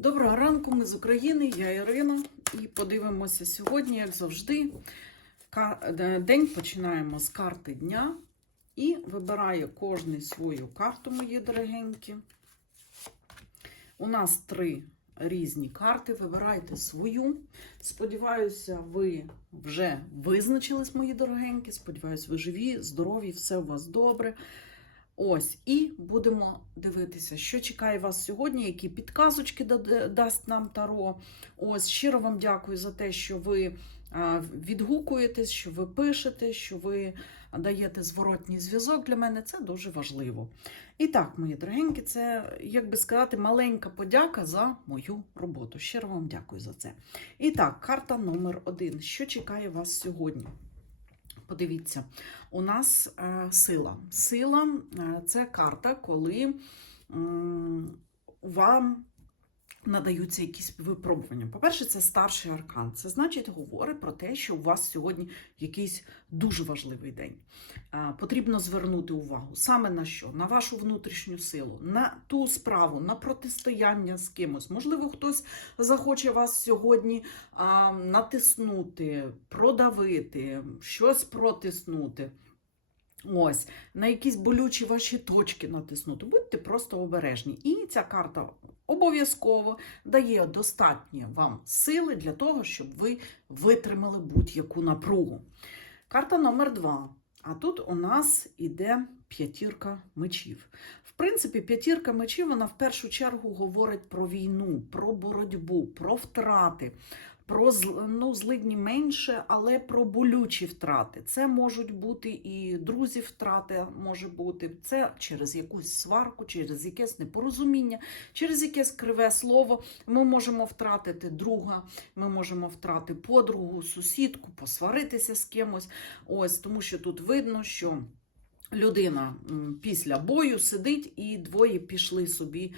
Доброго ранку, ми з України, я Ірина. І подивимося сьогодні, як завжди. е, День починаємо з карти дня. І вибираю кожний свою карту, мої дорогенькі. У нас три різні карти. Вибирайте свою. Сподіваюся, ви вже визначились, мої дорогенькі. Сподіваюся, ви живі, здорові, все у вас добре. Ось, і будемо дивитися, що чекає вас сьогодні, які підказочки дасть нам Таро. Ось, щиро вам дякую за те, що ви відгукуєтесь, що ви пишете, що ви даєте зворотній зв'язок. Для мене це дуже важливо. І так, мої дорогенькі, це, як би сказати, маленька подяка за мою роботу. Щиро вам дякую за це. І так, карта номер один. Що чекає вас сьогодні? Подивіться, у нас е, сила. Сила е, це карта, коли вам надаються якісь випробування. По-перше, це старший аркан. Це значить, говорить про те, що у вас сьогодні якийсь дуже важливий день. Потрібно звернути увагу саме на що? На вашу внутрішню силу, на ту справу, на протистояння з кимось. Можливо, хтось захоче вас сьогодні натиснути, продавити, щось протиснути. Ось, на якісь болючі ваші точки натиснути. Будьте просто обережні. І ця карта обов'язково дає достатньо вам сили для того, щоб ви витримали будь-яку напругу. Карта номер два. А тут у нас іде п'ятірка мечів. В принципі, п'ятірка мечів вона в першу чергу говорить про війну, про боротьбу, про втрати, про ну, злидні менше, але про болючі втрати. Це можуть бути і друзі втрати, може бути це через якусь сварку, через якесь непорозуміння, через якесь криве слово. Ми можемо втратити друга, ми можемо втратити подругу, сусідку, посваритися з кимось. Ось тому, що тут видно, що. Людина після бою сидить, і двоє пішли собі,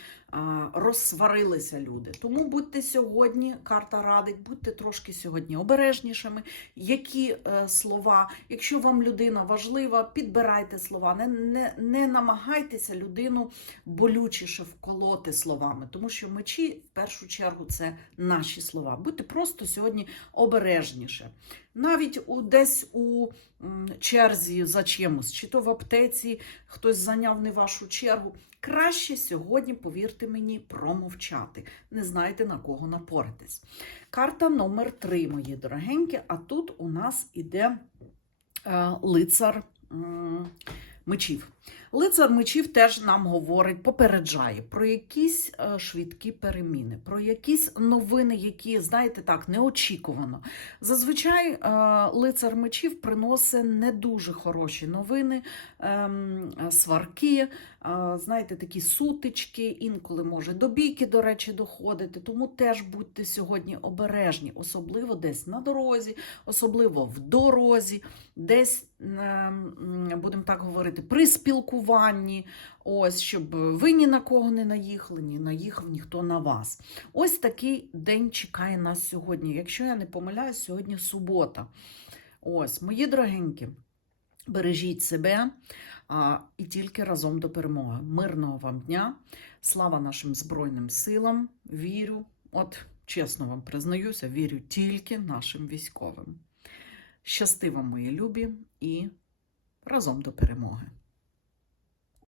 розсварилися люди. Тому будьте сьогодні, карта радить, будьте трошки сьогодні обережнішими. Які е, слова, якщо вам людина важлива, підбирайте слова. Не, не, не намагайтеся людину болючіше вколоти словами, тому що мечі в першу чергу це наші слова. Будьте просто сьогодні обережніше. Навіть у десь у черзі за чимось, чи то в аптеці хтось зайняв не вашу чергу. Краще сьогодні, повірте мені, промовчати. Не знаєте на кого напоритись. Карта номер три, мої дорогенькі. А тут у нас іде е, лицар е, мечів. Лицар мечів теж нам говорить, попереджає про якісь е, швидкі переміни, про якісь новини, які, знаєте, так, неочікувано. Зазвичай е, лицар мечів приносить не дуже хороші новини, ем, сварки, е, знаєте, такі сутички, інколи може до бійки, до речі, доходити. Тому теж будьте сьогодні обережні, особливо десь на дорозі, особливо в дорозі, десь, ем, будемо так говорити, при спілкуванні. Ось, щоб ви ні на кого не наїхали, ні наїхав ніхто на вас. Ось такий день чекає нас сьогодні. Якщо я не помиляюсь, сьогодні субота. Ось, мої дорогенькі, бережіть себе а, і тільки разом до перемоги. Мирного вам дня, слава нашим Збройним силам. Вірю, от чесно вам признаюся, вірю тільки нашим військовим. Щасти вам, мої любі, і разом до перемоги.